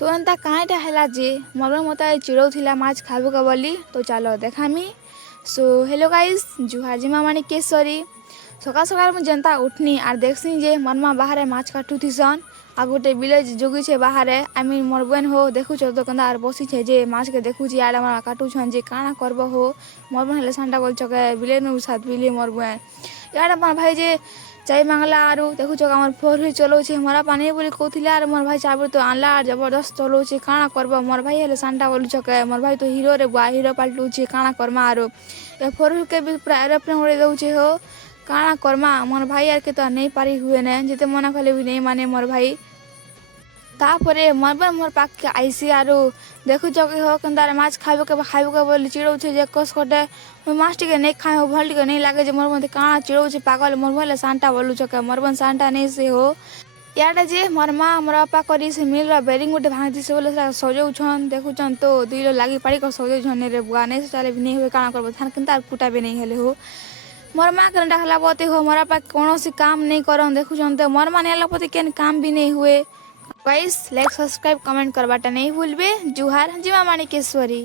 तो एंता कहाँटा है जे मोर मत चिड़ौला माछ खाबू का बोली तो चलो देखामी। सो हेलो गाइस जुहार जिमा माणिकेश्वरी। सकाल सकाल मुझे जनता उठनी आर देखसी जे मोर माँ बाहर माछ काटुथीसन आ गोटे विलेज जोगी छे बाहर आई मीन मोर बहन हो देखु तो कंदा आर बसी छे जे माछ के देखु आड़े मोर काटुछन जे काଣା करबो हो मोर बहन हेले सांडा बोल चके विलेज में साथ बिले मोर बहन यार मोर भाई जे चाय मांगला आरु देखु मोर फोर व्हील चलो छे मोरा पानी बोली कहथिला आर मोर भाई चाबी तो आनला आर जबरदस्त चलो छे काଣା करबो मोर भाई हेले सांडा बोल चके मोर भाई तो हीरो रे बुआ हीरो पाल्टू छे काଣା करमा आरु ए फोर व्हील के भी पूरा एरोप्लेन उड़े दउ छे हो काଣା करमा मोर भाई यार के तो नहीं पारी हुए ने जेते मना कले भी नहीं माने मोर भाई तापरे मोर पाक के आईसी आरु देखु जगे हो कंदार माछ खाबो के बोली चिड़ौ छे जे कस कटे माछ टिके नहीं खाए हो भल टिके नहीं लागे जे मोर मते काଣା चिड़ौ छे पागल मोर भले सांटा बोलु चके मोर बन सांटा नहीं से हो याडे जे मोर माँ मोर बापा करी से मिल बेरिंग गोटे भांगी से बोले सजौ छन देखु छन तो दुई लो लागी पाड़ी कर सजौ छन रे बुआ नहीं से चले भी नहीं हुए काଣା करबो थान किंता कुटा भी नहीं हेले हो मोर माँ के डाकला बते हो मोर बापा कौन काम नहीं करन देखु छन तो मोर माँ नेला पति केन काम भी नहीं हुए। गाइस लाइक सब्सक्राइब कमेंट करवाटा नहीं भूलबे। जुहार जिमा माणिकेश्वरी।